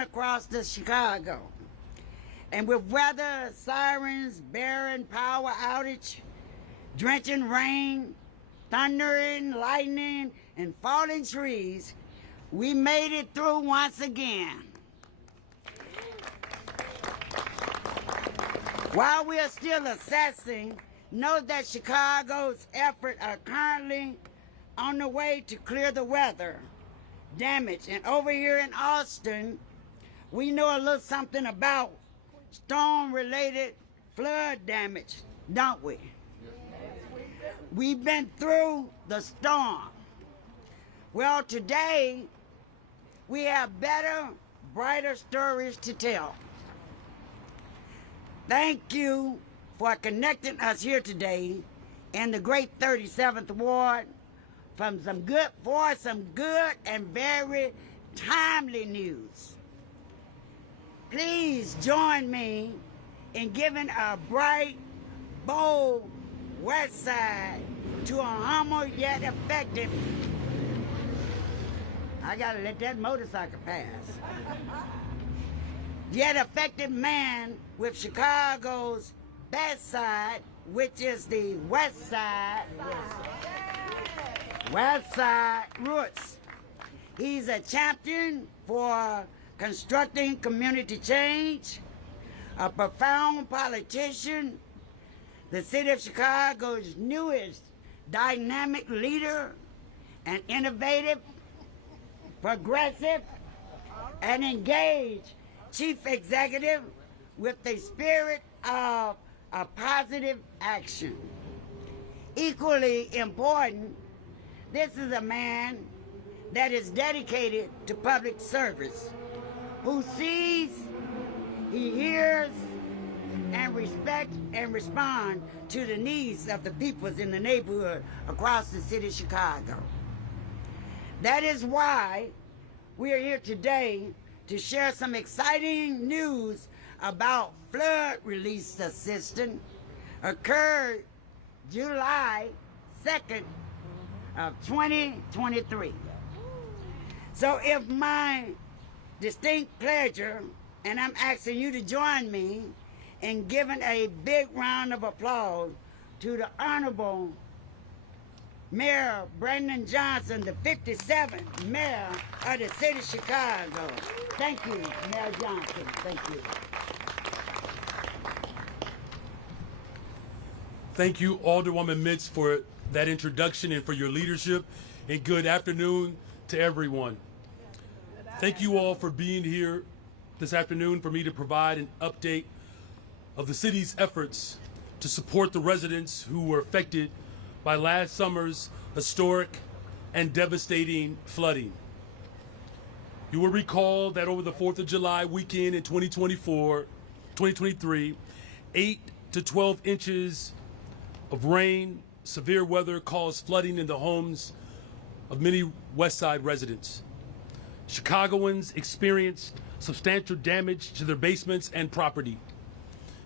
ran across the Chicago. And with weather, sirens, barren power outage, drenching rain, thundering, lightning, and falling trees, we made it through once again. While we are still assessing, know that Chicago's efforts are currently on the way to clear the weather damage. And over here in Austin, we know a little something about storm-related flood damage, don't we? We've been through the storm. Well, today, we have better, brighter stories to tell. Thank you for connecting us here today in the great 37th Ward for some good and very timely news. Please join me in giving a bright, bold west side to a humble yet effective. I gotta let that motorcycle pass. Yet effective man with Chicago's best side, which is the west side. West side roots. He's a champion for constructing community change, a profound politician, the city of Chicago's newest dynamic leader, an innovative, progressive, and engaged chief executive with the spirit of a positive action. Equally important, this is a man that is dedicated to public service, who sees, he hears, and respects and responds to the needs of the peoples in the neighborhood across the city of Chicago. That is why we are here today to share some exciting news about flood release assistance occurred July 2nd of 2023. So if my distinct pleasure, and I'm asking you to join me in giving a big round of applause to the Honorable Mayor Brandon Johnson, the 57th Mayor of the City of Chicago. Thank you, Mayor Johnson. Thank you. Thank you, Alderwoman Mitz, for that introduction and for your leadership. And good afternoon to everyone. Thank you all for being here this afternoon for me to provide an update of the city's efforts to support the residents who were affected by last summer's historic and devastating flooding. You will recall that over the 4th of July weekend in 2023, 8 to 12 inches of rain, severe weather caused flooding in the homes of many West Side residents. Chicagoans experienced substantial damage to their basements and property,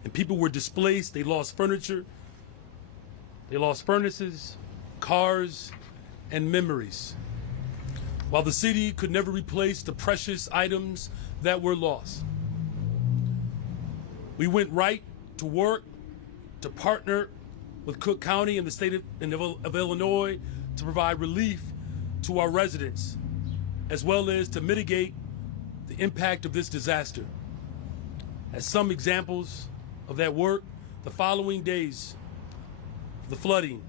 and people were displaced. They lost furniture, they lost furnaces, cars, and memories. While the city could never replace the precious items that were lost, we went right to work to partner with Cook County and the state of Illinois to provide relief to our residents, as well as to mitigate the impact of this disaster. As some examples of that work, the following days of the flooding,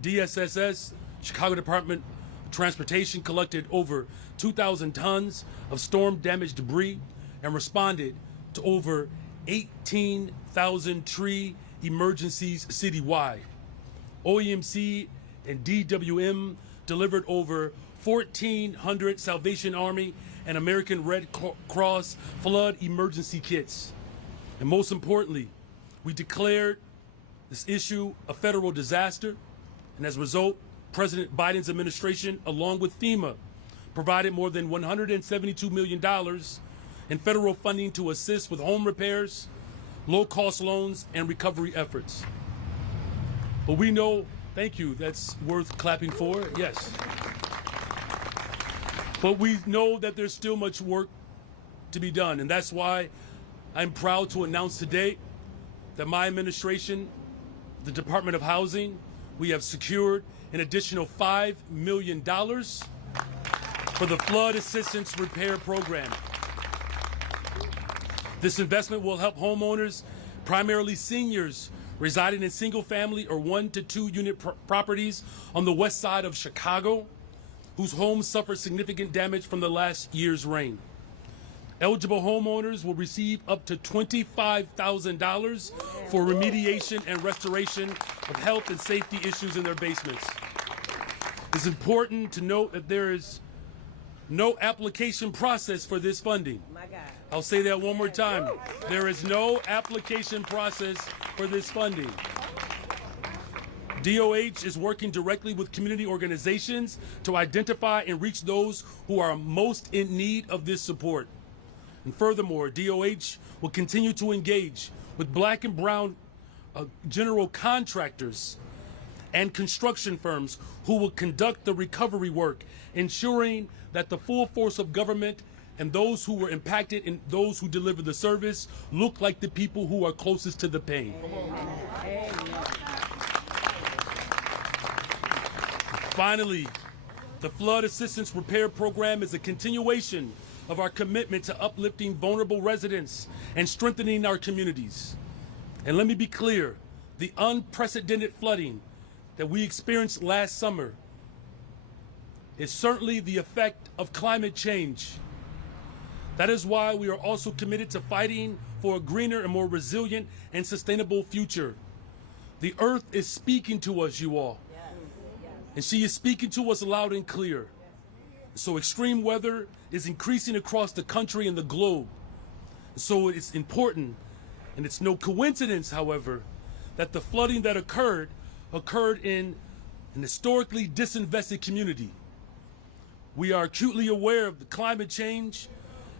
DSSS, Chicago Department of Transportation, collected over 2,000 tons of storm-damaged debris and responded to over 18,000 tree emergencies citywide. OEMC and DWM delivered over 1,400 Salvation Army and American Red Cross flood emergency kits. And most importantly, we declared this issue a federal disaster, and as a result, President Biden's administration, along with FEMA, provided more than $172 million in federal funding to assist with home repairs, low-cost loans, and recovery efforts. But we know, thank you, that's worth clapping for, yes. But we know that there's still much work to be done. And that's why I'm proud to announce today that my administration, the Department of Housing, we have secured an additional $5 million for the Flood Assistance Repair Program. This investment will help homeowners, primarily seniors, residing in single-family or 1 to 2 unit properties on the west side of Chicago, whose homes suffered significant damage from the last year's rain. Eligible homeowners will receive up to $25,000 for remediation and restoration of health and safety issues in their basements. It's important to note that there is no application process for this funding. I'll say that one more time. There is no application process for this funding. DOH is working directly with community organizations to identify and reach those who are most in need of this support. And furthermore, DOH will continue to engage with Black and brown general contractors and construction firms who will conduct the recovery work, ensuring that the full force of government and those who were impacted and those who deliver the service look like the people who are closest to the pain. Finally, the Flood Assistance Repair Program is a continuation of our commitment to uplifting vulnerable residents and strengthening our communities. And let me be clear, the unprecedented flooding that we experienced last summer is certainly the effect of climate change. That is why we are also committed to fighting for a greener and more resilient and sustainable future. The earth is speaking to us, you all. And she is speaking to us loud and clear. So extreme weather is increasing across the country and the globe. So it's important, and it's no coincidence, however, that the flooding that occurred in an historically disinvested community. We are acutely aware of the climate change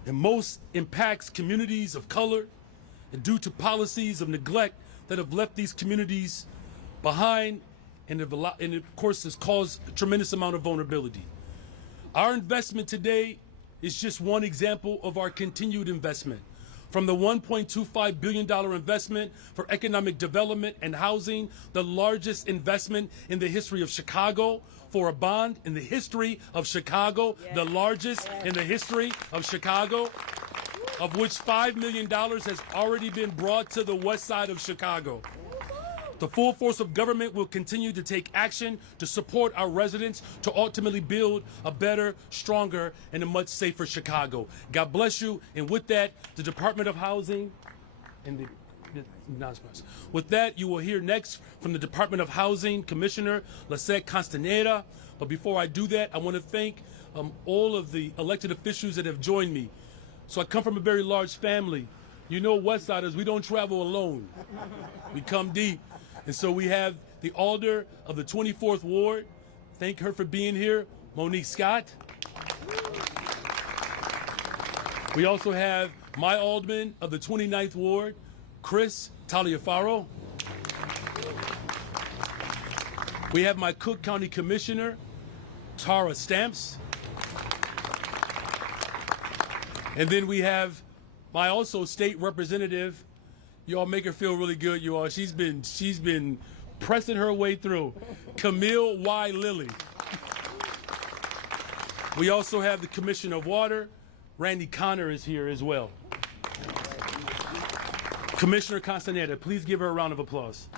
and most impacts communities of color, and due to policies of neglect that have left these communities behind and of course has caused a tremendous amount of vulnerability. Our investment today is just one example of our continued investment. From the $1.25 billion investment for economic development and housing, the largest investment in the history of Chicago, for a bond in the history of Chicago, the largest in the history of Chicago, of which $5 million has already been brought to the west side of Chicago. The full force of government will continue to take action to support our residents to ultimately build a better, stronger, and a much safer Chicago. God bless you. And with that, the Department of Housing and the announcements. With that, you will hear next from the Department of Housing Commissioner Lisette Castaneda. But before I do that, I want to thank all of the elected officials that have joined me. So I come from a very large family. You know, Westsiders, we don't travel alone. We come deep. And so we have the Alder of the 24th Ward. Thank her for being here, Monique Scott. We also have my Alderman of the 29th Ward, Chris Taliaferro. We have my Cook County Commissioner, Tara Stamps. And then we have my also state representative. You all make her feel really good, you all. She's been pressing her way through. Camille Y. Lilly. We also have the Commissioner of Water. Randy Connor is here as well. Commissioner Castaneda, please give her a round of applause.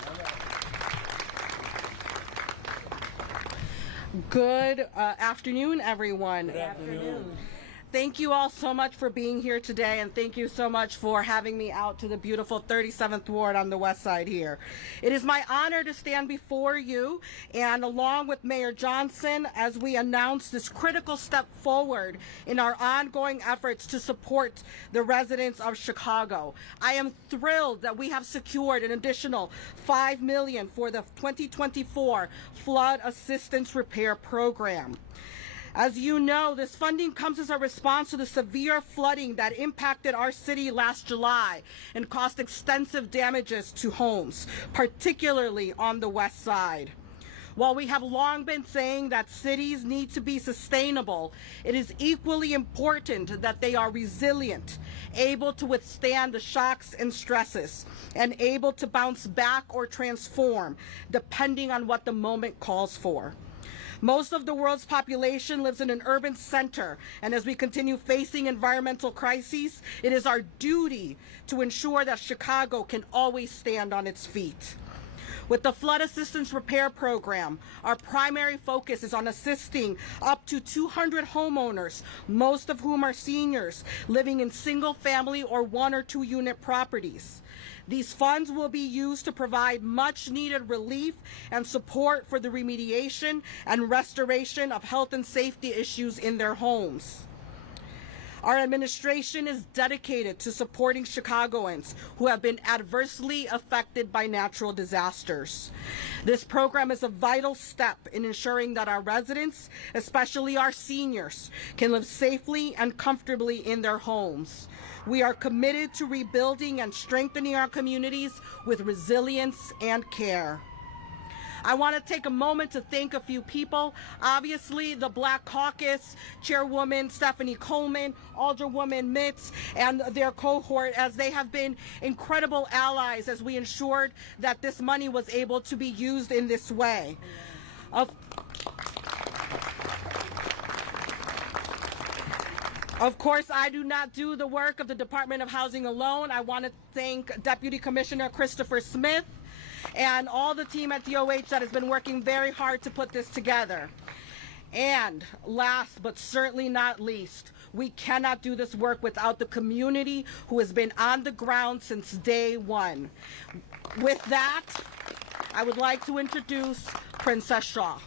Good afternoon, everyone. Good afternoon. Thank you all so much for being here today, and thank you so much for having me out to the beautiful 37th Ward on the west side here. It is my honor to stand before you and along with Mayor Johnson as we announce this critical step forward in our ongoing efforts to support the residents of Chicago. I am thrilled that we have secured an additional $5 million for the 2024 Flood Assistance Repair Program. As you know, this funding comes as a response to the severe flooding that impacted our city last July and caused extensive damages to homes, particularly on the west side. While we have long been saying that cities need to be sustainable, it is equally important that they are resilient, able to withstand the shocks and stresses, and able to bounce back or transform, depending on what the moment calls for. Most of the world's population lives in an urban center, and as we continue facing environmental crises, it is our duty to ensure that Chicago can always stand on its feet. With the Flood Assistance Repair Program, our primary focus is on assisting up to 200 homeowners, most of whom are seniors, living in single-family or 1 or 2 unit properties. These funds will be used to provide much-needed relief and support for the remediation and restoration of health and safety issues in their homes. Our administration is dedicated to supporting Chicagoans who have been adversely affected by natural disasters. This program is a vital step in ensuring that our residents, especially our seniors, can live safely and comfortably in their homes. We are committed to rebuilding and strengthening our communities with resilience and care. I want to take a moment to thank a few people. Obviously, the Black Caucus, Chairwoman Stephanie Coleman, Alderwoman Mitz, and their cohort, as they have been incredible allies as we ensured that this money was able to be used in this way. Of course, I do not do the work of the Department of Housing alone. I want to thank Deputy Commissioner Christopher Smith and all the team at DOH that has been working very hard to put this together. And last but certainly not least, we cannot do this work without the community who has been on the ground since day one. With that, I would like to introduce Princess Shaw.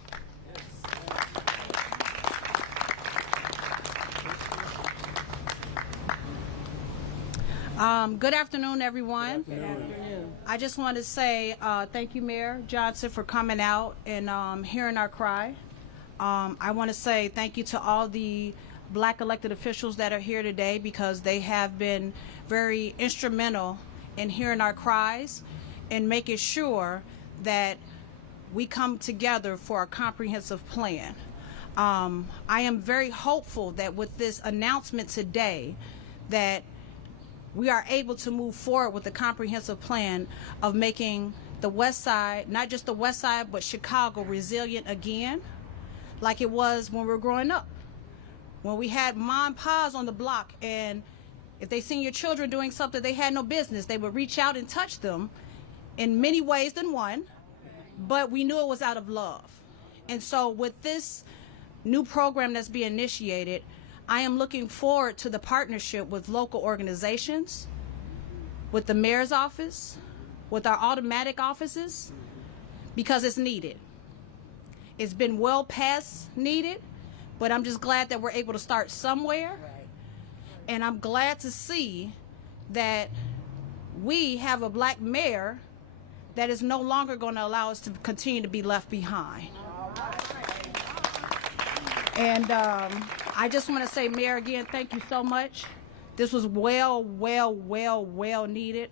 Good afternoon, everyone. Good afternoon. I just want to say thank you, Mayor Johnson, for coming out and hearing our cry. I want to say thank you to all the Black elected officials that are here today, because they have been very instrumental in hearing our cries and making sure that we come together for a comprehensive plan. I am very hopeful that with this announcement today that we are able to move forward with a comprehensive plan of making the West Side, not just the West Side, but Chicago resilient again, like it was when we were growing up. When we had mom and pa's on the block, and if they seen your children doing something they had no business, they would reach out and touch them in many ways than one, but we knew it was out of love. And so with this new program that's being initiated, I am looking forward to the partnership with local organizations, with the mayor's office, with our automatic offices, because it's needed. It's been well past needed, but I'm just glad that we're able to start somewhere. And I'm glad to see that we have a Black mayor that is no longer going to allow us to continue to be left behind. And I just want to say, Mayor, again, thank you so much. This was well needed.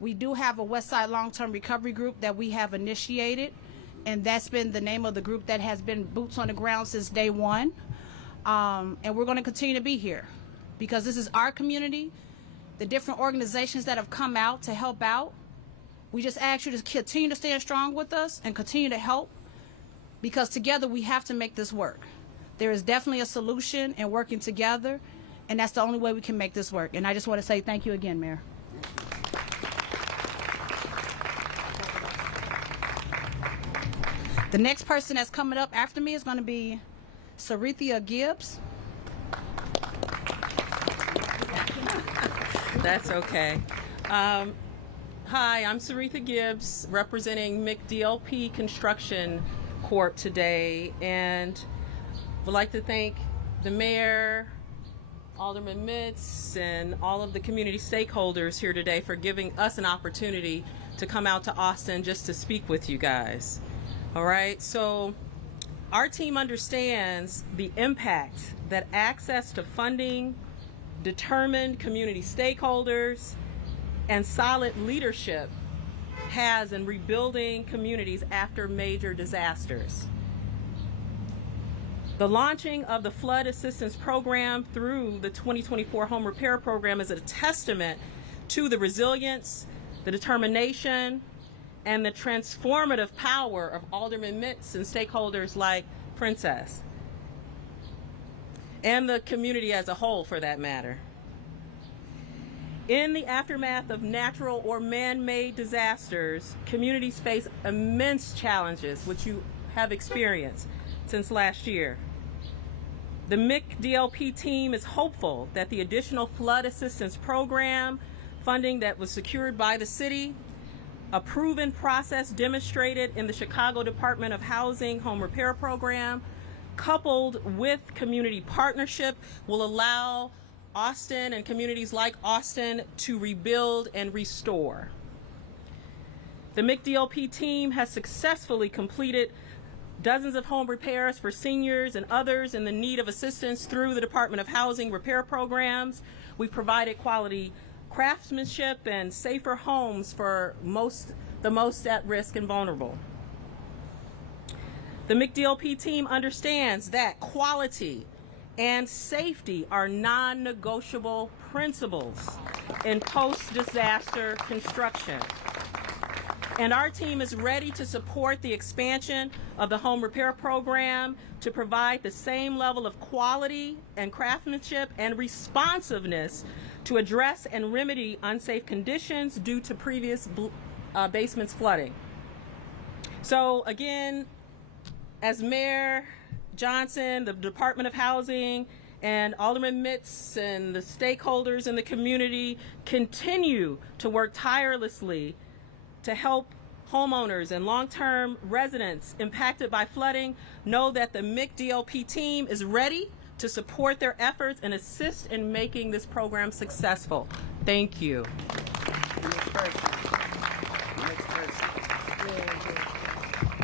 We do have a West Side Long-Term Recovery Group that we have initiated, and that's been the name of the group that has been boots on the ground since day one. And we're going to continue to be here because this is our community. The different organizations that have come out to help out, we just ask you to continue to stand strong with us and continue to help, because together we have to make this work. There is definitely a solution in working together, and that's the only way we can make this work. And I just want to say thank you again, Mayor. The next person that's coming up after me is going to be Sarithia Gibbs. That's okay. Hi, I'm Sarithia Gibbs, representing McDLP Construction Corp today, and would like to thank the mayor, Alderman Mitz, and all of the community stakeholders here today for giving us an opportunity to come out to Austin just to speak with you guys. All right, so our team understands the impact that access to funding, determined community stakeholders, and solid leadership has in rebuilding communities after major disasters. The launching of the Flood Assistance Program through the 2024 Home Repair Program is a testament to the resilience, the determination, and the transformative power of Alderman Mitts and stakeholders like Princess, and the community as a whole for that matter. In the aftermath of natural or man-made disasters, communities face immense challenges, which you have experienced since last year. The MIC-DLP team is hopeful that the additional flood assistance program funding that was secured by the city, a proven process demonstrated in the Chicago Department of Housing Home Repair Program, coupled with community partnership, will allow Austin and communities like Austin to rebuild and restore. The MIC-DLP team has successfully completed dozens of home repairs for seniors and others in the need of assistance through the Department of Housing repair programs. We've provided quality craftsmanship and safer homes for the most at risk and vulnerable. The MIC-DLP team understands that quality and safety are non-negotiable principles in post-disaster construction. And our team is ready to support the expansion of the home repair program to provide the same level of quality and craftsmanship and responsiveness to address and remedy unsafe conditions due to previous basements flooding. So again, as Mayor Johnson, the Department of Housing, and Alderman Mitts and the stakeholders in the community continue to work tirelessly to help homeowners and long-term residents impacted by flooding know that the MIC-DLP team is ready to support their efforts and assist in making this program successful. Thank you.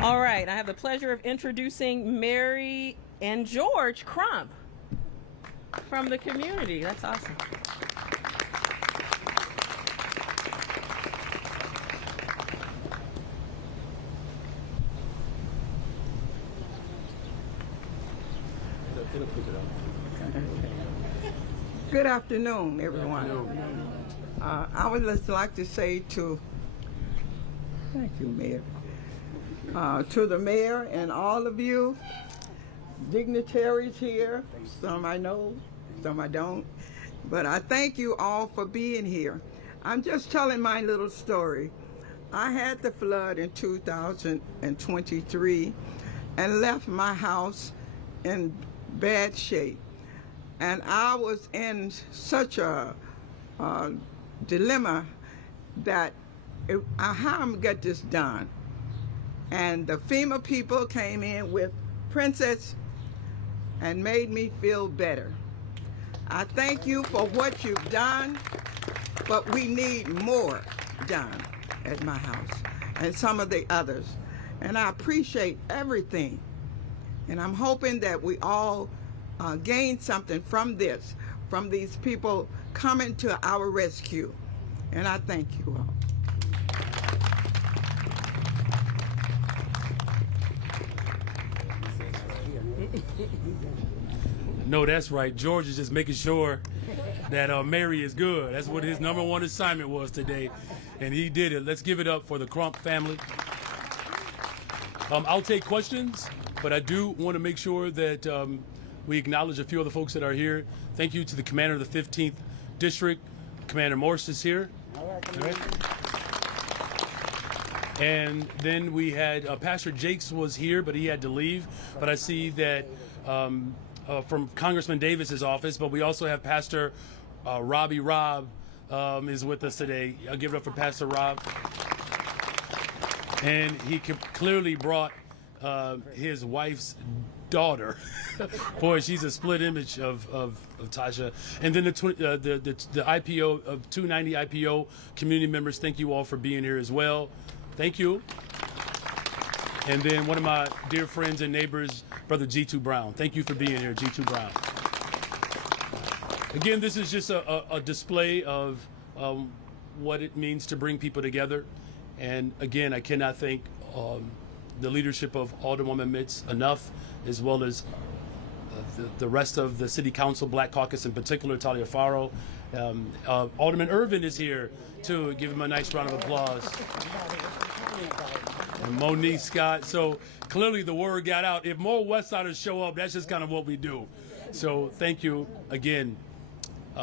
All right, I have the pleasure of introducing Mary and George Crump from the community. That's awesome. Good afternoon, everyone. I would just like to say thank you, Mayor, to the mayor and all of you dignitaries here. Some I know, some I don't, but I thank you all for being here. I'm just telling my little story. I had the flood in 2023 and left my house in bad shape. And I was in such a dilemma that how I'm gonna get this done. And the FEMA people came in with Princess and made me feel better. I thank you for what you've done, but we need more done at my house and some of the others. And I appreciate everything. And I'm hoping that we all gain something from this, from these people coming to our rescue. And I thank you all. No, that's right. George is just making sure that Mary is good. That's what his #1 assignment was today, and he did it. Let's give it up for the Crump family. I'll take questions, but I do want to make sure that we acknowledge a few of the folks that are here. Thank you to the commander of the 15th District. Commander Morse is here. All right. And then we had Pastor Jakes was here, but he had to leave. But I see that from Congressman Davis's office, but we also have Pastor Robbie Robb is with us today. I'll give it up for Pastor Robb. And he clearly brought his wife's daughter. Boy, she's a split image of Tasha. And then the IPO of 290 IPO community members, thank you all for being here as well. Thank you. And then one of my dear friends and neighbors, Brother G2 Brown. Thank you for being here, G2 Brown. Again, this is just a display of what it means to bring people together. And again, I cannot thank the leadership of Alderwoman Mitz enough, as well as the rest of the City Council, Black Caucus in particular, Talia Faro. Alderman Irvin is here too. Give him a nice round of applause. And Monique Scott. So clearly the word got out. If more Westsiders show up, that's just kind of what we do. So thank you again.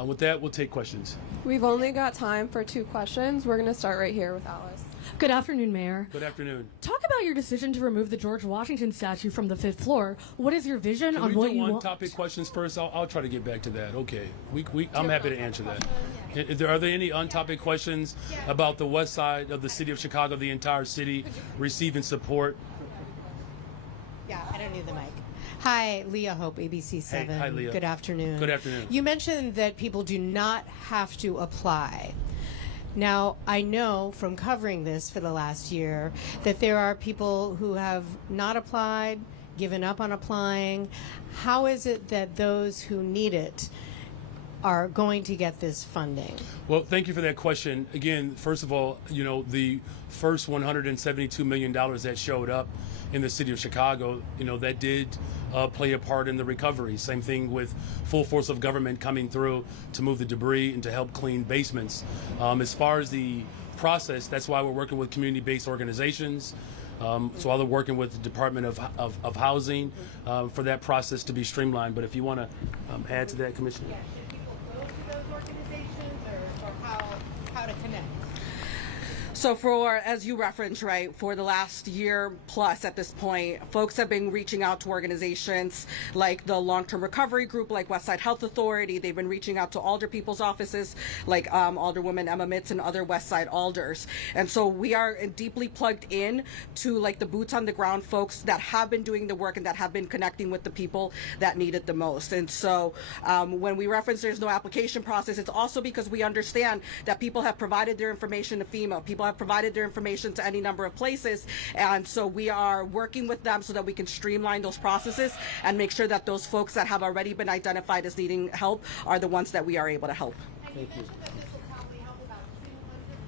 With that, we'll take questions. We've only got time for 2 questions. We're going to start right here with Alice. Good afternoon, Mayor. Good afternoon. Talk about your decision to remove the George Washington statue from the 5th floor. What is your vision Can on we what do you one want? topic questions first? I'll try to get back to that. Okay. I'm happy to answer that. Are there any on-topic questions about the west side of the city of Chicago, the entire city receiving support? Yeah, I don't need the mic. Hi, Leah Hope, ABC7. Hey, hi, Leah. Good afternoon. Good afternoon. You mentioned that people do not have to apply. Now, I know from covering this for the last year that there are people who have not applied, given up on applying. How is it that those who need it are going to get this funding? Well, thank you for that question. Again, first of all, the first $172 million that showed up in the city of Chicago, that did play a part in the recovery. Same thing with full force of government coming through to move the debris and to help clean basements. As far as the process, that's why we're working with community-based organizations. So while they're working with the Department of Housing for that process to be streamlined. But if you want to add to that, Commissioner. Yeah, should people go to those organizations or how to connect? So as you referenced, right, for the last year plus at this point, folks have been reaching out to organizations like the Long-Term Recovery Group, like Westside Health Authority. They've been reaching out to alder people's offices, like Alderwoman Emma Mitz and other Westside alders. And so we are deeply plugged in to like the boots on the ground folks that have been doing the work and that have been connecting with the people that need it the most. And so when we reference there's no application process, it's also because we understand that people have provided their information to FEMA. People have provided their information to any number of places, and so we are working with them so that we can streamline those processes and make sure that those folks that have already been identified as needing help are the ones that we are able to help. And you mentioned that this will probably help about 200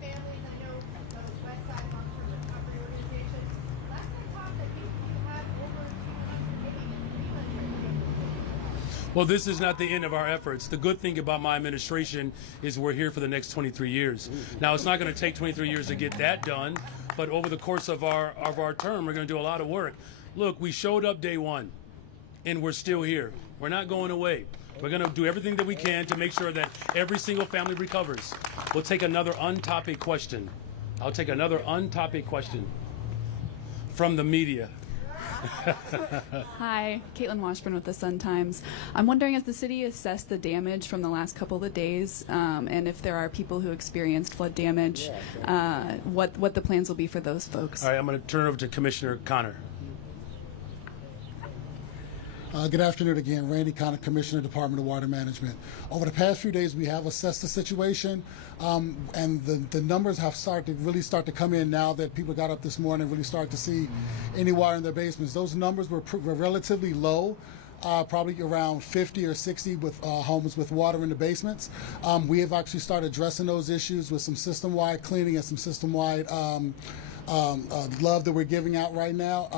families. I know those Westside Long-Term Recovery organizations. Last I talked, I think you had over 200, maybe 300. Well, this is not the end of our efforts. The good thing about my administration is we're here for the next 23 years. Now, it's not going to take 23 years to get that done, but over the course of our term, we're going to do a lot of work. Look, we showed up day one, and we're still here. We're not going away. We're going to do everything that we can to make sure that every single family recovers. We'll take another on-topic question. I'll take another on-topic question from the media. Hi, Caitlin Washburn with the Sun-Times. I'm wondering, as the city assessed the damage from the last couple of days, and if there are people who experienced flood damage, what the plans will be for those folks. All right, I'm going to turn it over to Commissioner Connor. Good afternoon again. Randy Connor, Commissioner, Department of Water Management. Over the past few days, we have assessed the situation, and the numbers have started to come in now that people got up this morning and really started to see any water in their basements. Those numbers were relatively low, probably around 50 or 60 with homes with water in the basements. We have actually started addressing those issues with some system-wide cleaning and some system-wide love that we're giving out right now.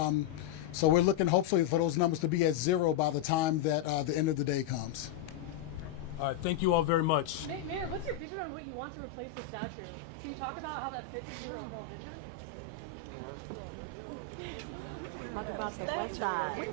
So we're looking hopefully for those numbers to be at 0 by the time that the end of the day comes. All right, thank you all very much. Mayor, what's your vision on what you want to replace the statue? Can you talk about how that fits into your overall vision? Talk about the west side.